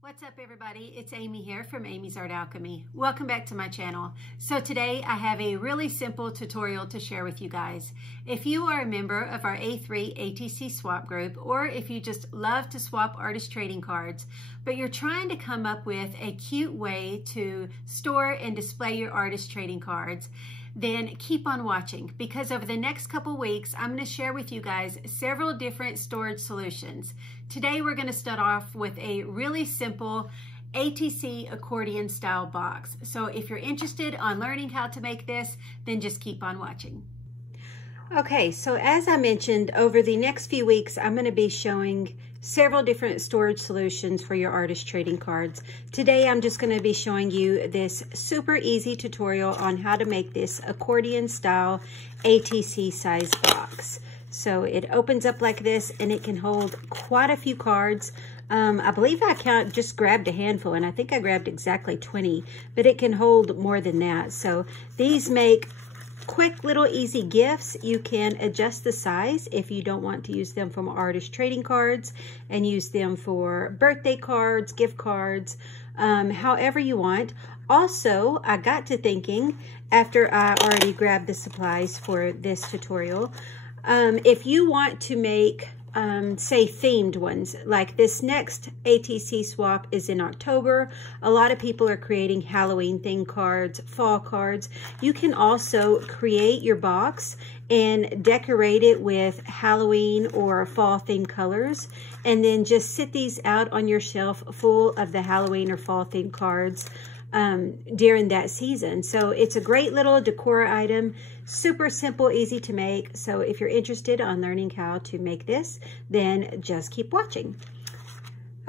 What's up everybody, it's Amy here from Amy's Art Alchemy. Welcome back to my channel. So today I have a really simple tutorial to share with you guys. If you are a member of our A3 ATC swap group, or if you just love to swap artist trading cards, but you're trying to come up with a cute way to store and display your artist trading cards, then keep on watching, because over the next couple weeks, I'm going to share with you guys several different storage solutions. Today, we're going to start off with a really simple ATC accordion style box. So if you're interested on learning how to make this, then just keep on watching. Okay, so as I mentioned, over the next few weeks, I'm going to be showing several different storage solutions for your artist trading cards. Today, I'm just going to be showing you this super easy tutorial on how to make this accordion style ATC size box. So it opens up like this and it can hold quite a few cards. I believe I just grabbed a handful, and I think I grabbed exactly 20, but it can hold more than that. So these make quick little easy gifts. You can adjust the size if you don't want to use them from artist trading cards and use them for birthday cards, gift cards, however you want. Also, I got to thinking after I already grabbed the supplies for this tutorial, if you want to make say themed ones, like this next ATC swap is in October. A lot of people are creating Halloween themed cards, fall cards. You can also create your box and decorate it with Halloween or fall themed colors, and then just sit these out on your shelf full of the Halloween or fall themed cards during that season. So it's a great little decor item, super simple, easy to make. So if you're interested on learning how to make this, then just keep watching.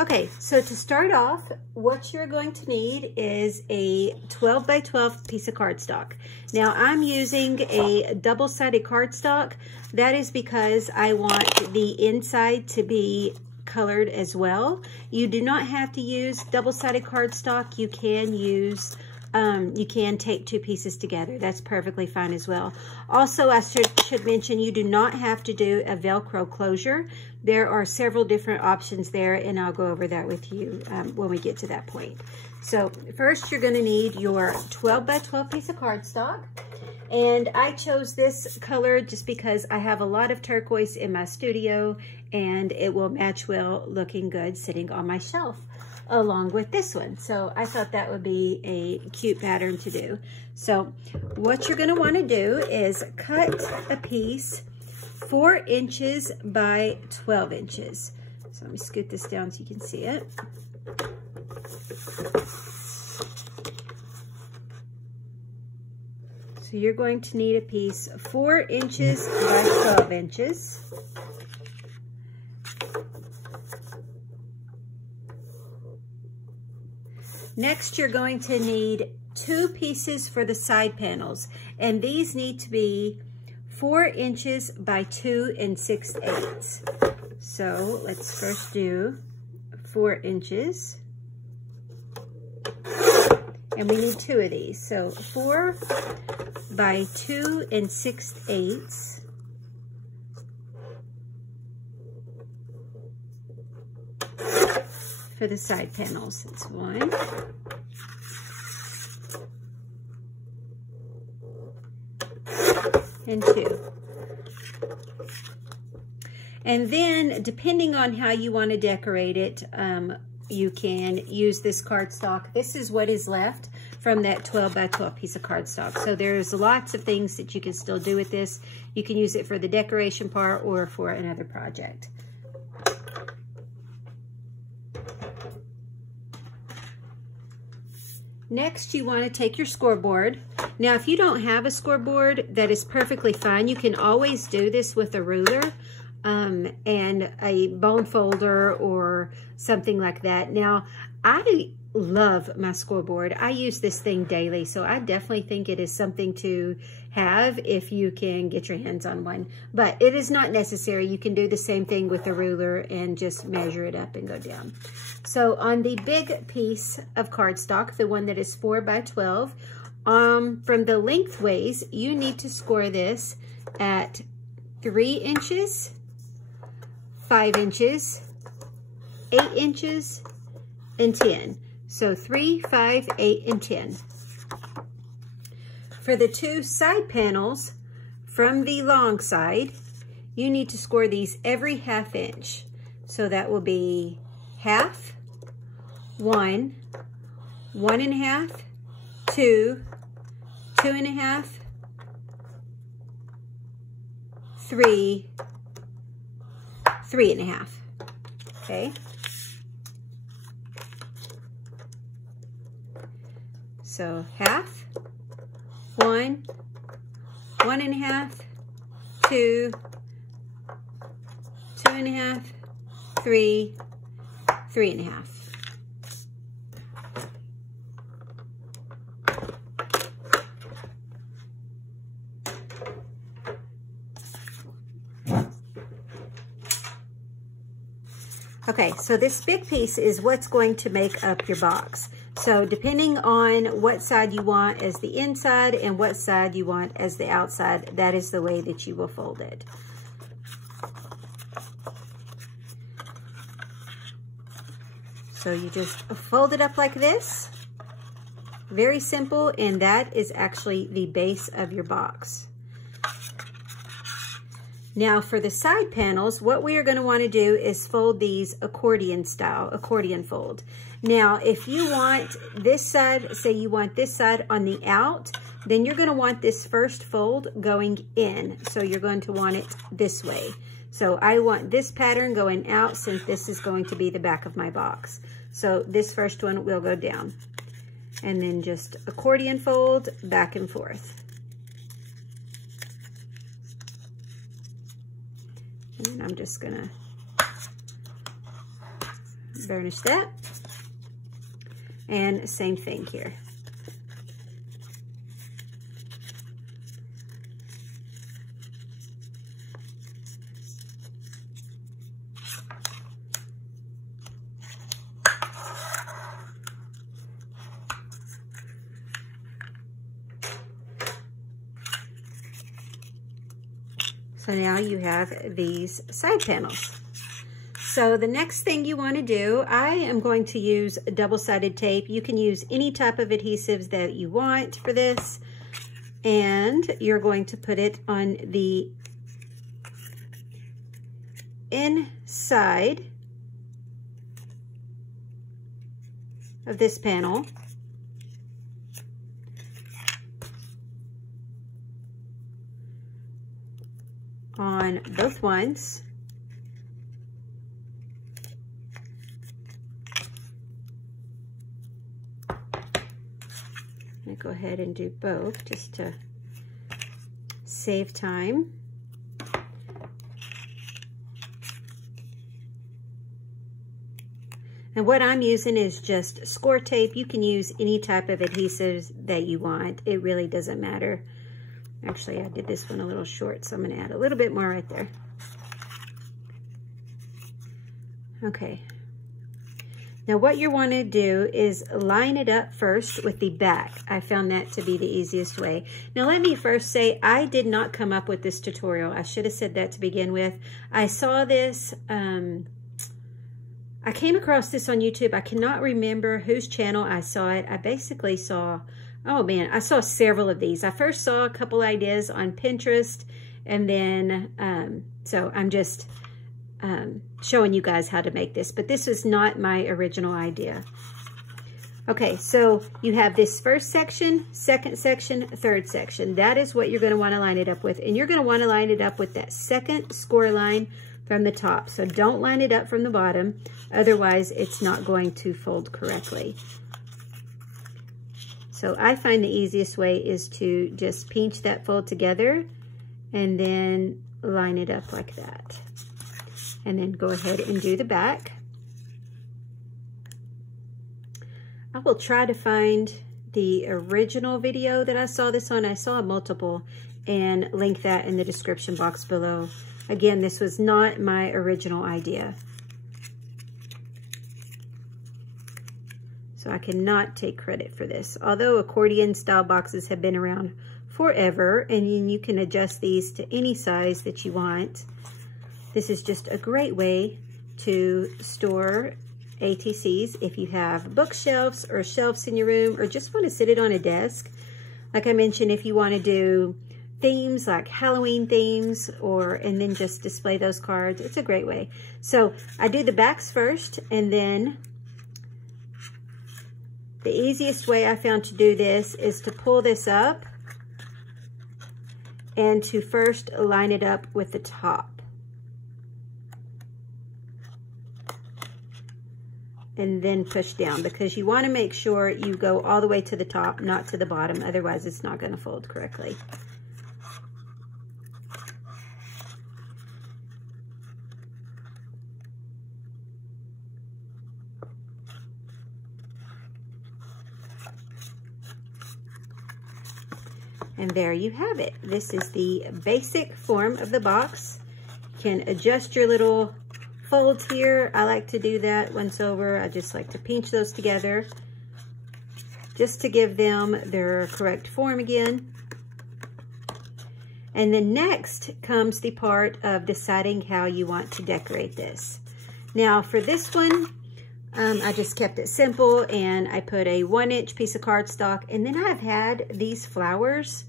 Okay, so to start off, what you're going to need is a 12 by 12 piece of cardstock. Now I'm using a double-sided cardstock. That is because I want the inside to be colored as well. You do not have to use double-sided cardstock. You can use you can tape two pieces together. That's perfectly fine as well. Also, I should mention, you do not have to do a Velcro closure. There are several different options there, and I'll go over that with you when we get to that point. So first, you're going to need your 12 by 12 piece of cardstock. And I chose this color just because I have a lot of turquoise in my studio, and it will match well looking good sitting on my shelf along with this one. So I thought that would be a cute pattern to do. So what you're going to want to do is cut a piece 4 inches by 12 inches. So let me scoot this down so you can see it. So you're going to need a piece 4 inches by 12 inches. Next, you're going to need 2 pieces for the side panels, and these need to be 4 inches by 2 6/8. So let's first do 4 inches. And we need 2 of these. So 4 by 2 6/8. For the side panels. It's 1. And 2. And then, depending on how you want to decorate it, you can use this cardstock. This is what is left from that 12 by 12 piece of cardstock. So there's lots of things that you can still do with this. You can use it for the decoration part or for another project. Next, you want to take your scoreboard. Now, if you don't have a scoreboard, that is perfectly fine. You can always do this with a ruler and a bone folder or something like that. Now, I love my scoreboard. I use this thing daily, so I definitely think it is something to have if you can get your hands on one. But it is not necessary. You can do the same thing with a ruler and just measure it up and go down. So on the big piece of cardstock, the one that is 4 by 12, from the lengthways, you need to score this at 3 inches, 5 inches, 8 inches, and 10. So 3, 5, 8, and 10. For the two side panels from the long side, you need to score these every 1/2 inch. So that will be 1/2, 1, 1 1/2, 2, 2 1/2, 3, 3 1/2. Okay. So 1/2, 1, 1 1/2, 2, 2 1/2, 3, 3 1/2. Okay, so this big piece is what's going to make up your box. So depending on what side you want as the inside and what side you want as the outside, that is the way that you will fold it. So you just fold it up like this. Very simple, and that is actually the base of your box. Now for the side panels, what we are going to want to do is fold these accordion style, accordion fold. Now, if you want this side, say you want this side on the out, then you're going to want this first fold going in. So you're going to want it this way. So I want this pattern going out since this is going to be the back of my box. So this first one will go down. And then just accordion fold back and forth. And I'm just gonna burnish that. And same thing here. So now you have these side panels. So the next thing you want to do, I am going to use double-sided tape. You can use any type of adhesives that you want for this. And you're going to put it on the inside of this panel. On both ones. I'm going to go ahead and do both just to save time. And what I'm using is just score tape. You can use any type of adhesives that you want. It really doesn't matter. Actually, I did this one a little short, so I'm going to add a little bit more right there. Okay. Now what you want to do is line it up first with the back. I found that to be the easiest way. Now let me first say I did not come up with this tutorial. I should have said that to begin with. I saw this, I came across this on YouTube. I cannot remember whose channel I saw it. I basically saw, oh man, I saw several of these. I first saw a couple ideas on Pinterest, and then, so I'm just showing you guys how to make this, but this is not my original idea. Okay, so you have this first section, second section, third section. That is what you're going to want to line it up with, and you're going to want to line it up with that second score line from the top. So don't line it up from the bottom, otherwise it's not going to fold correctly. So I find the easiest way is to just pinch that fold together and then line it up like that. And then go ahead and do the back. I will try to find the original video that I saw this on. I saw multiple, and link that in the description box below. Again, this was not my original idea. So I cannot take credit for this. Although accordion style boxes have been around forever, and you can adjust these to any size that you want. This is just a great way to store ATCs if you have bookshelves or shelves in your room, or just want to sit it on a desk. Like I mentioned, if you want to do themes like Halloween themes, and then just display those cards, it's a great way. So I do the backs first, and then the easiest way I found to do this is to pull this up and to first line it up with the top. And then push down, because you want to make sure you go all the way to the top, not to the bottom. Otherwise, it's not going to fold correctly. And there you have it. This is the basic form of the box. You can adjust your little folds here. I like to do that once over. I just like to pinch those together just to give them their correct form again. And then next comes the part of deciding how you want to decorate this. Now for this one, I just kept it simple, and I put a 1-inch piece of cardstock, and then I've had these flowers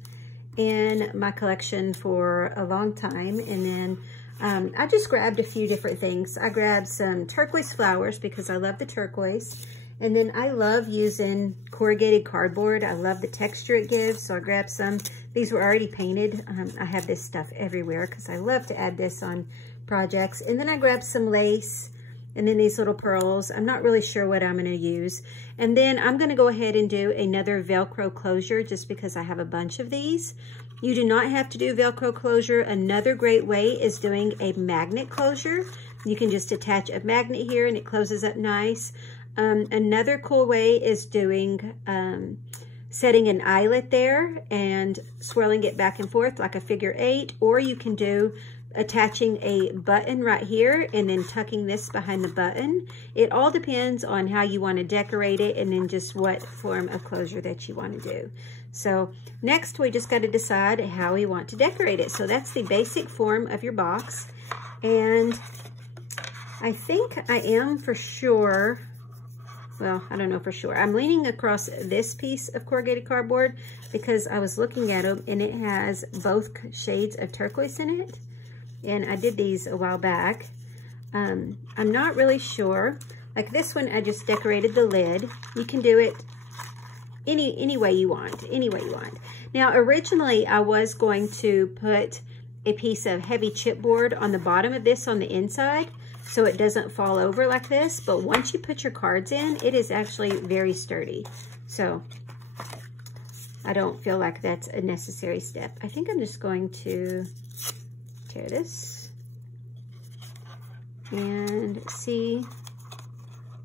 in my collection for a long time, and then I just grabbed a few different things. I grabbed some turquoise flowers because I love the turquoise. And then I love using corrugated cardboard. I love the texture it gives, so I grabbed some. These were already painted. I have this stuff everywhere because I love to add this on projects. And then I grabbed some lace, and then these little pearls. I'm not really sure what I'm going to use. And then I'm going to go ahead and do another Velcro closure just because I have a bunch of these. You do not have to do Velcro closure. Another great way is doing a magnet closure. You can just attach a magnet here and it closes up nice. Another cool way is doing, setting an eyelet there and swirling it back and forth like a figure 8, or you can do attaching a button right here and then tucking this behind the button. It all depends on how you want to decorate it and then just what form of closure that you want to do. So next we just got to decide how we want to decorate it. So that's the basic form of your box. And I think I am for sure, well, I don't know for sure. I'm leaning across this piece of corrugated cardboard because I was looking at them and it has both shades of turquoise in it. And I did these a while back. I'm not really sure. Like this one, I just decorated the lid. You can do it any way you want, any way you want. Now, originally, I was going to put a piece of heavy chipboard on the bottom of this on the inside so it doesn't fall over like this. But once you put your cards in, it is actually very sturdy. So I don't feel like that's a necessary step. I think I'm just going to tear this and see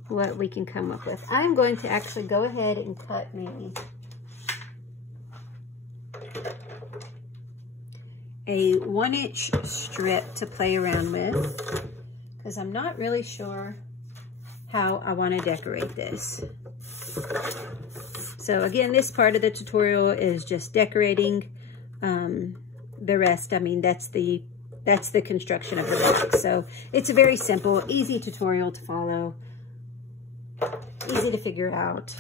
what we can come up with. I'm going to actually go ahead and cut maybe a 1-inch strip to play around with because I'm not really sure how I want to decorate this. So again, this part of the tutorial is just decorating. The rest, I mean, that's the construction of the box. So it's a very simple, easy tutorial to follow. Easy to figure out.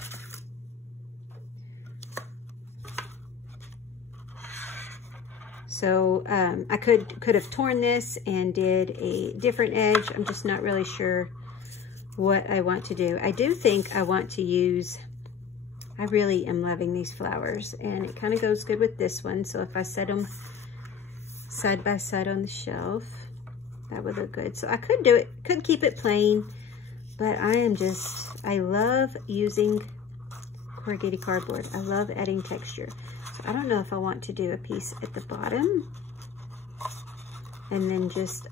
So I could have torn this and did a different edge. I'm just not really sure what I want to do. I do think I want to use, I really am loving these flowers, and it kind of goes good with this one. So if I set them side by side on the shelf, that would look good. So I could do it, could keep it plain, but I love using corrugated cardboard. I love adding texture. So I don't know if I want to do a piece at the bottom and then just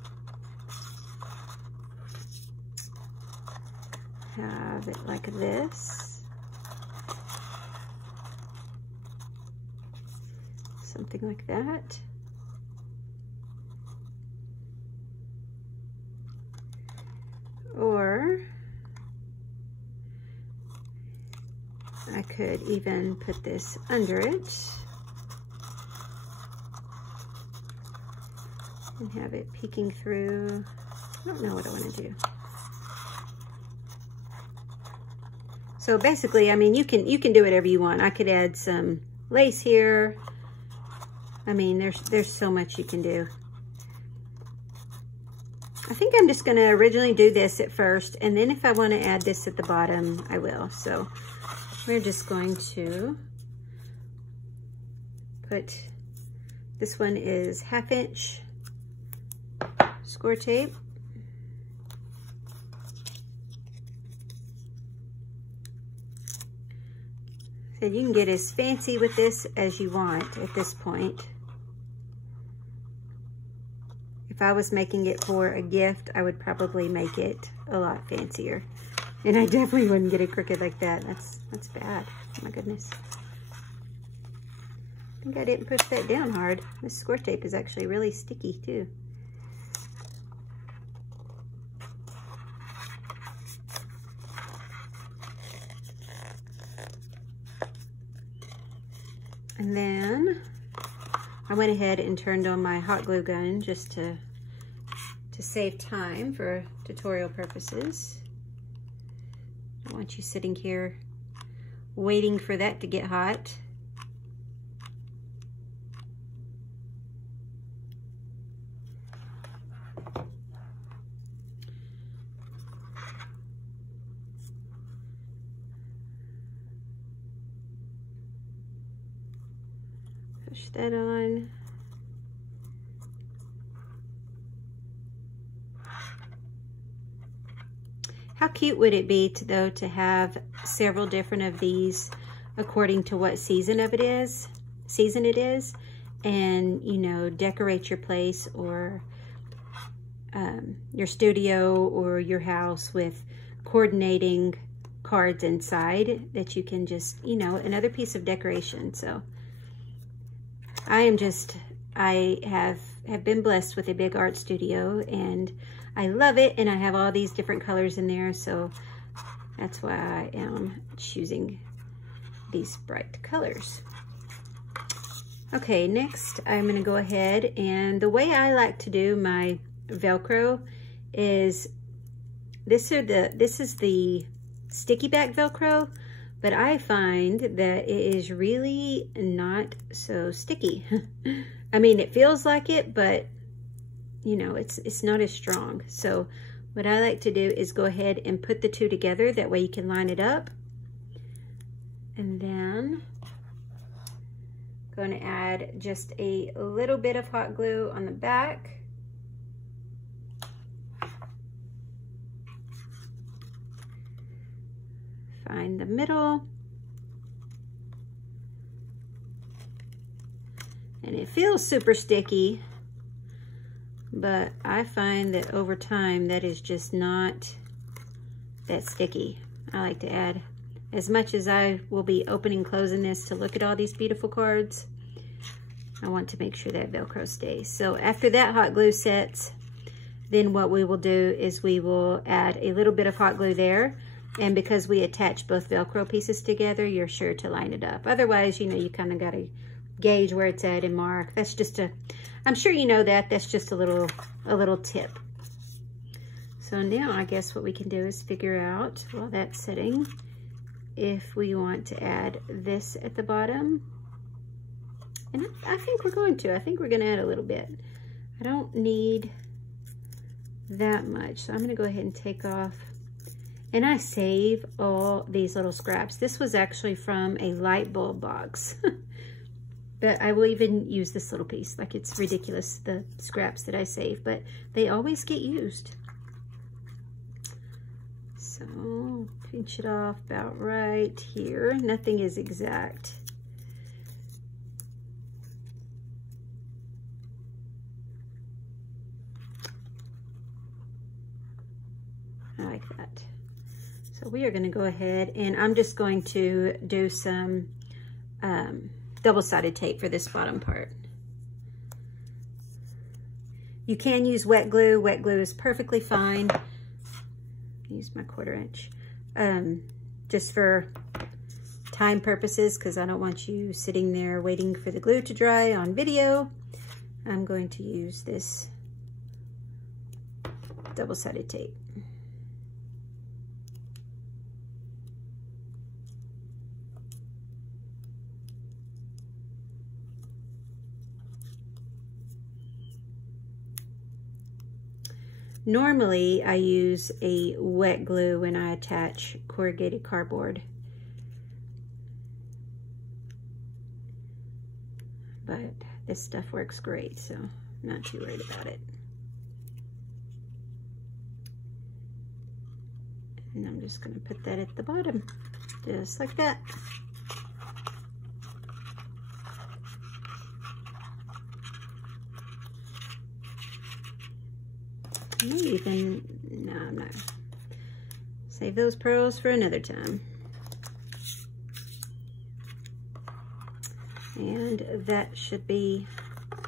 have it like this. Something like that. Or I could even put this under it and have it peeking through. I don't know what I want to do. So basically, I mean, you can do whatever you want. I could add some lace here. I mean, there's so much you can do. I think I'm just gonna originally do this at first, and then if I wanna add this at the bottom, I will. So we're just going to put, this one is 1/2 inch score tape. So you can get as fancy with this as you want at this point. If I was making it for a gift, I would probably make it a lot fancier. And I definitely wouldn't get it crooked like that. That's bad. Oh my goodness. I think I didn't push that down hard. This score tape is actually really sticky too. And then I went ahead and turned on my hot glue gun just to save time for tutorial purposes. I don't want you sitting here waiting for that to get hot. Push that on. How cute would it be though to have several different of these according to what season it is, and you know, decorate your place or your studio or your house with coordinating cards inside that you can just, you know, another piece of decoration. So I have been blessed with a big art studio, and I love it, and I have all these different colors in there, so that's why I am choosing these bright colors. Okay, next I'm gonna go ahead, and the way I like to do my Velcro is, this is the sticky back Velcro, but I find that it is really not so sticky. I mean, it feels like it, but you know, it's not as strong. So what I like to do is go ahead and put the two together. That way you can line it up. And then I'm going to add just a little bit of hot glue on the back. Find the middle. And it feels super sticky, but I find that over time that is just not that sticky. I like to add, as much as I will be opening and closing this to look at all these beautiful cards, I want to make sure that Velcro stays. So after that hot glue sets, then what we will do is we will add a little bit of hot glue there. And because we attach both Velcro pieces together, you're sure to line it up. Otherwise, you know, you kind of got to gauge where it's at and mark. That's just I'm sure you know that, that's just a little tip. So now I guess what we can do is figure out, while that's sitting, if we want to add this at the bottom. And I think we're going to. I think we're going to add a little bit. I don't need that much. So I'm going to go ahead and take off. And I save all these little scraps. This was actually from a light bulb box. But I will even use this little piece. Like, it's ridiculous, the scraps that I save, but they always get used. So pinch it off about right here. Nothing is exact. I like that. So we are going to go ahead, and I'm just going to do some double-sided tape for this bottom part. You can use wet glue. Wet glue is perfectly fine. Use my 1/4 inch just for time purposes, because I don't want you sitting there waiting for the glue to dry on video. I'm going to use this double-sided tape. Normally, I use a wet glue when I attach corrugated cardboard. But this stuff works great, so I'm not too worried about it. And I'm just going to put that at the bottom, just like that. Maybe even, no, I'm not. Save those pearls for another time. And that should be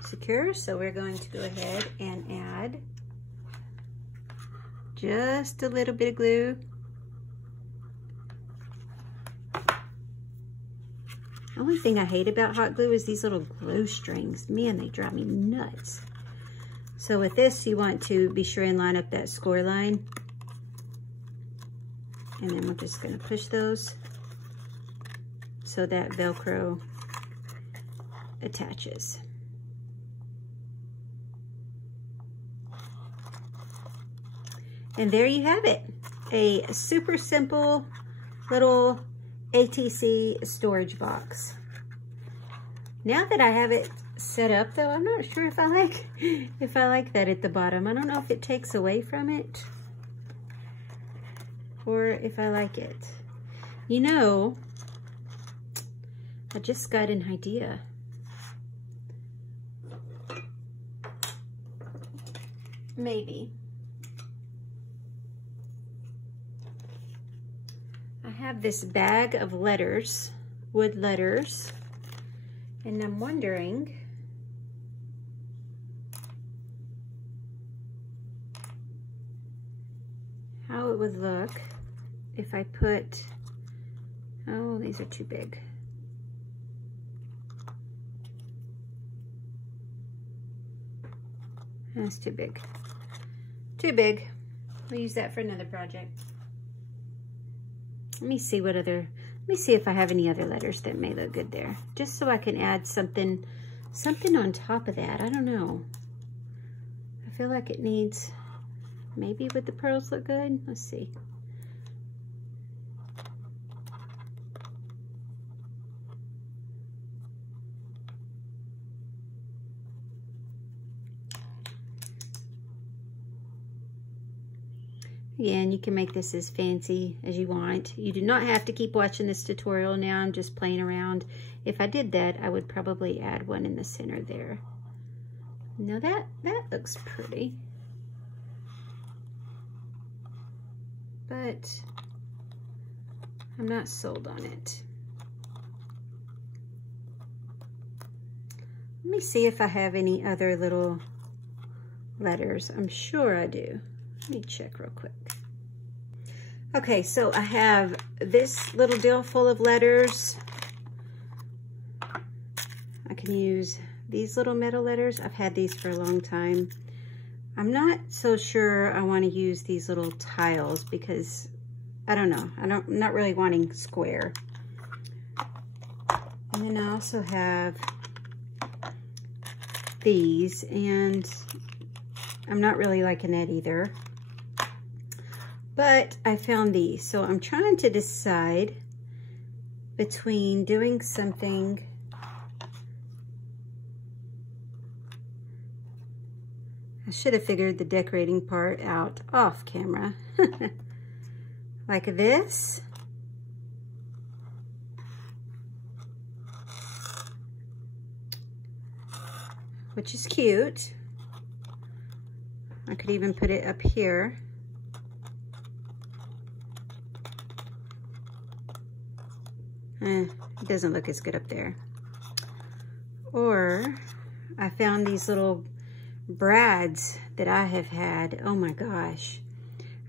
secure, so we're going to go ahead and add just a little bit of glue. The only thing I hate about hot glue is these little glue strings. Man, they drive me nuts. So with this, you want to be sure and line up that score line. And then we're just going to push those so that Velcro attaches. And there you have it. A super simple little ATC storage box. Now that I have it set up though, I'm not sure if I like that at the bottom. I don't know if it takes away from it or if I like it. You know, I just got an idea. Maybe. I have this bag of letters, wood letters, and I'm wondering how it would look if I put, oh, these are too big. That's too big. Too big. We'll use that for another project. Let me see if I have any other letters that may look good there. Just so I can add something on top of that. I don't know. I feel like it needs, maybe would the pearls look good? Let's see. Again, you can make this as fancy as you want. You do not have to keep watching this tutorial now. I'm just playing around. If I did that, I would probably add one in the center there. Now that looks pretty. But I'm not sold on it. Let me see if I have any other little letters. I'm sure I do. Let me check real quick. Okay, so I have this little deal full of letters. I can use these little metal letters. I've had these for a long time. I'm not so sure I want to use these little tiles because I don't know. I'm not really wanting square. And then I also have these, and I'm not really liking that either. But I found these, so I'm trying to decide between doing something I should have figured the decorating part out off camera. Like this. Which is cute. I could even put it up here. It doesn't look as good up there. Or I found these little brads that I have had. Oh my gosh.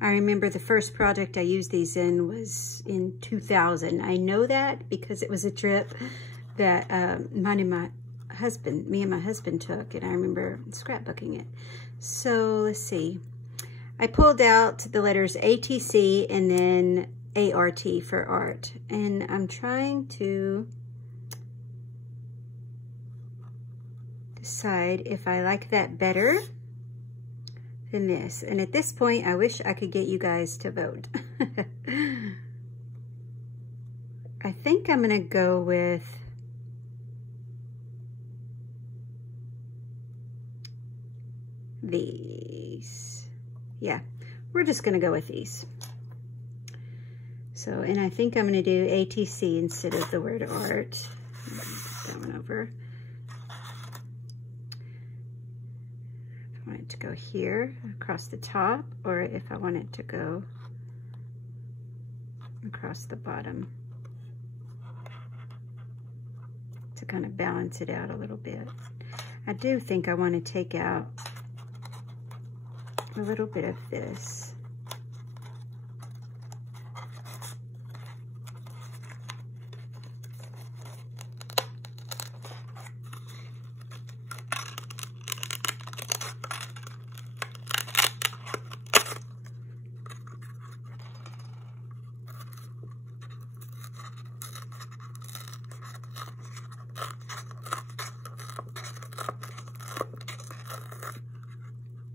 I remember the first project I used these in was in 2000. I know that because it was a trip that me and my husband took, and I remember scrapbooking it. So let's see. I pulled out the letters ATC and then ART for art, and I'm trying to decide if I like that better than this. And at this point, I wish I could get you guys to vote. I think I'm gonna go with these. Yeah, we're just gonna go with these. So, and I think I'm gonna do ATC instead of the word art. Put that one over. If I want it to go here across the top, or if I want it to go across the bottom to kind of balance it out a little bit. I do think I want to take out a little bit of this.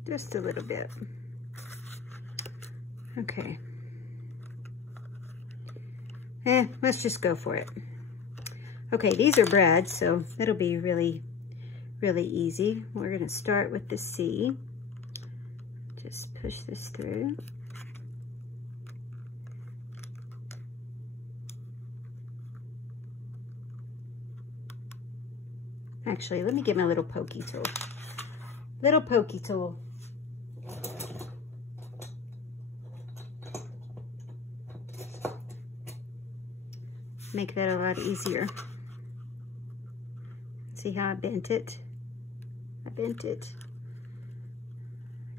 Just a little bit. Okay. Let's just go for it. Okay, these are brads, so it'll be really, really easy. We're gonna start with the C. Just push this through. Actually, let me get my little pokey tool. Little pokey tool. Make that a lot easier. See how I bent it? I bent it.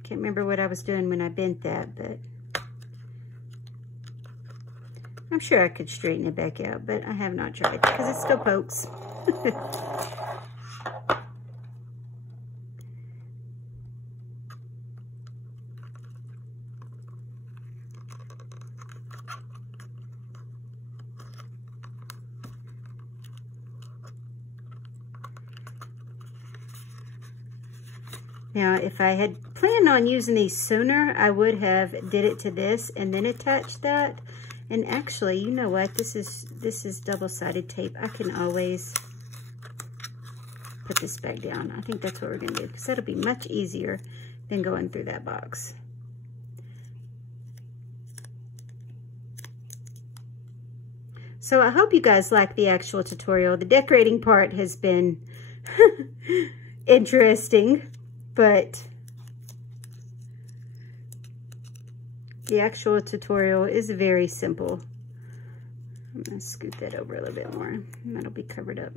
Can't remember what I was doing when I bent that, but I'm sure I could straighten it back out, but I have not tried because it still pokes. Now, if I had planned on using these sooner, I would have did it to this and then attached that. And actually, you know what? This is double-sided tape. I can always put this back down. I think that's what we're gonna do because that'll be much easier than going through that box. So I hope you guys like the actual tutorial. The decorating part has been interesting. But the actual tutorial is very simple. I'm going to scoot that over a little bit more, and that'll be covered up.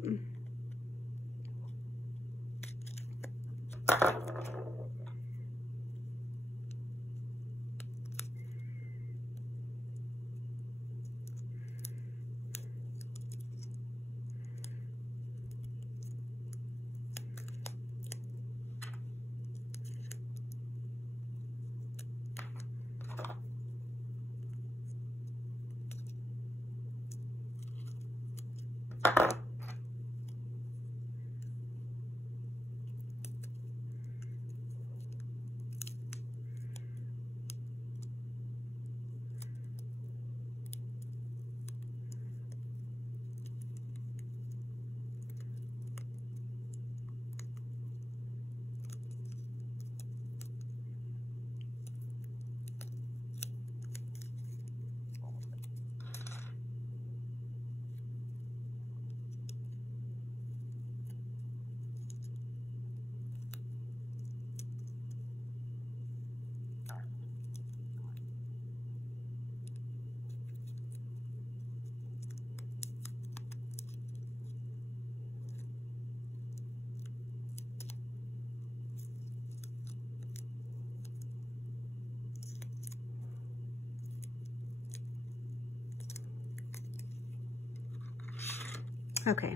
Okay,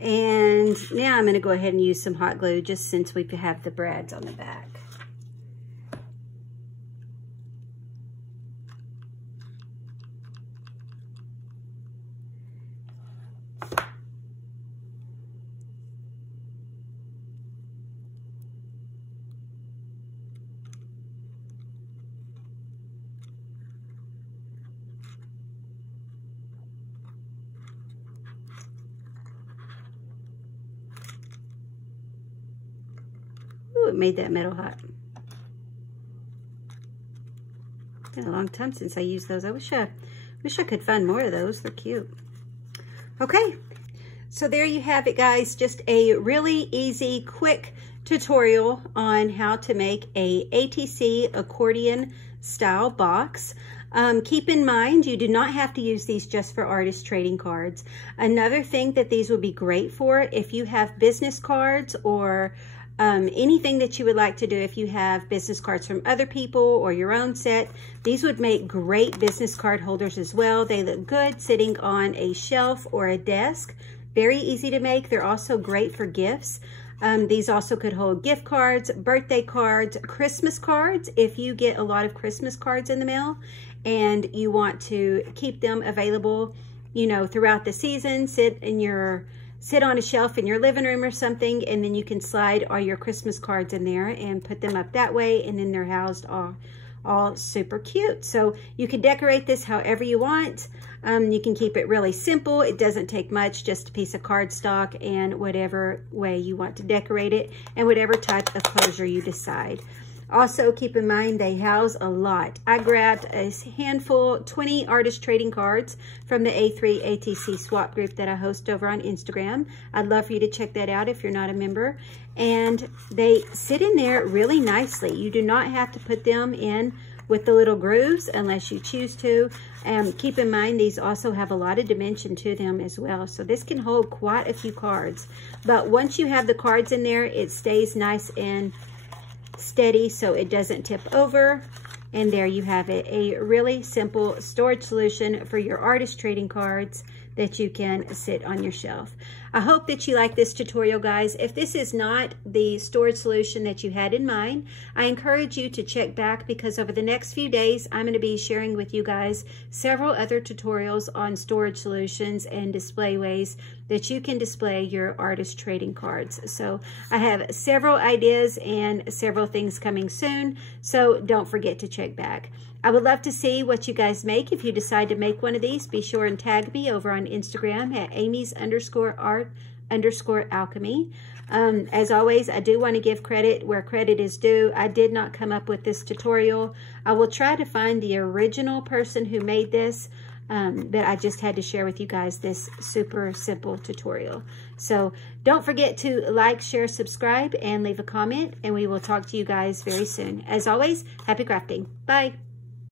and now I'm going to go ahead and use some hot glue just since we have the brads on the back. what made that metal hot? Been a long time since I used those. I wish I could find more of those. They're cute. Okay, so there you have it, guys. Just a really easy, quick tutorial on how to make a ATC accordion style box. Keep in mind, you do not have to use these just for artist trading cards. Another thing that these would be great for, if you have business cards or anything that you would like to do, if you have business cards from other people or your own set, these would make great business card holders as well. They look good sitting on a shelf or a desk. Very easy to make. They're also great for gifts. These also could hold gift cards, birthday cards, Christmas cards. If you get a lot of Christmas cards in the mail and you want to keep them available, you know, throughout the season, sit on a shelf in your living room or something, and then you can slide all your Christmas cards in there and put them up that way, and then they're housed all super cute. So you can decorate this however you want. You can keep it really simple. It doesn't take much, just a piece of cardstock and whatever way you want to decorate it and whatever type of closure you decide. Also, keep in mind, they house a lot. I grabbed a handful, 20 artist trading cards from the A3 ATC swap group that I host over on Instagram. I'd love for you to check that out if you're not a member. And they sit in there really nicely. You do not have to put them in with the little grooves unless you choose to. Keep in mind, these also have a lot of dimension to them as well. So this can hold quite a few cards. But once you have the cards in there, it stays nice and steady so it doesn't tip over. And there you have it, a really simple storage solution for your artist trading cards that you can sit on your shelf. I hope that you like this tutorial, guys. If this is not the storage solution that you had in mind, I encourage you to check back, because over the next few days, I'm going to be sharing with you guys several other tutorials on storage solutions and display ways that you can display your artist trading cards. So I have several ideas and several things coming soon, so don't forget to check back. I would love to see what you guys make. If you decide to make one of these, be sure and tag me over on Instagram at Amy's_art_alchemy. As always, I do want to give credit where credit is due. I did not come up with this tutorial. I will try to find the original person who made this, but I just had to share with you guys this super simple tutorial. So don't forget to like, share, subscribe, and leave a comment, and we will talk to you guys very soon. As always, happy crafting. Bye.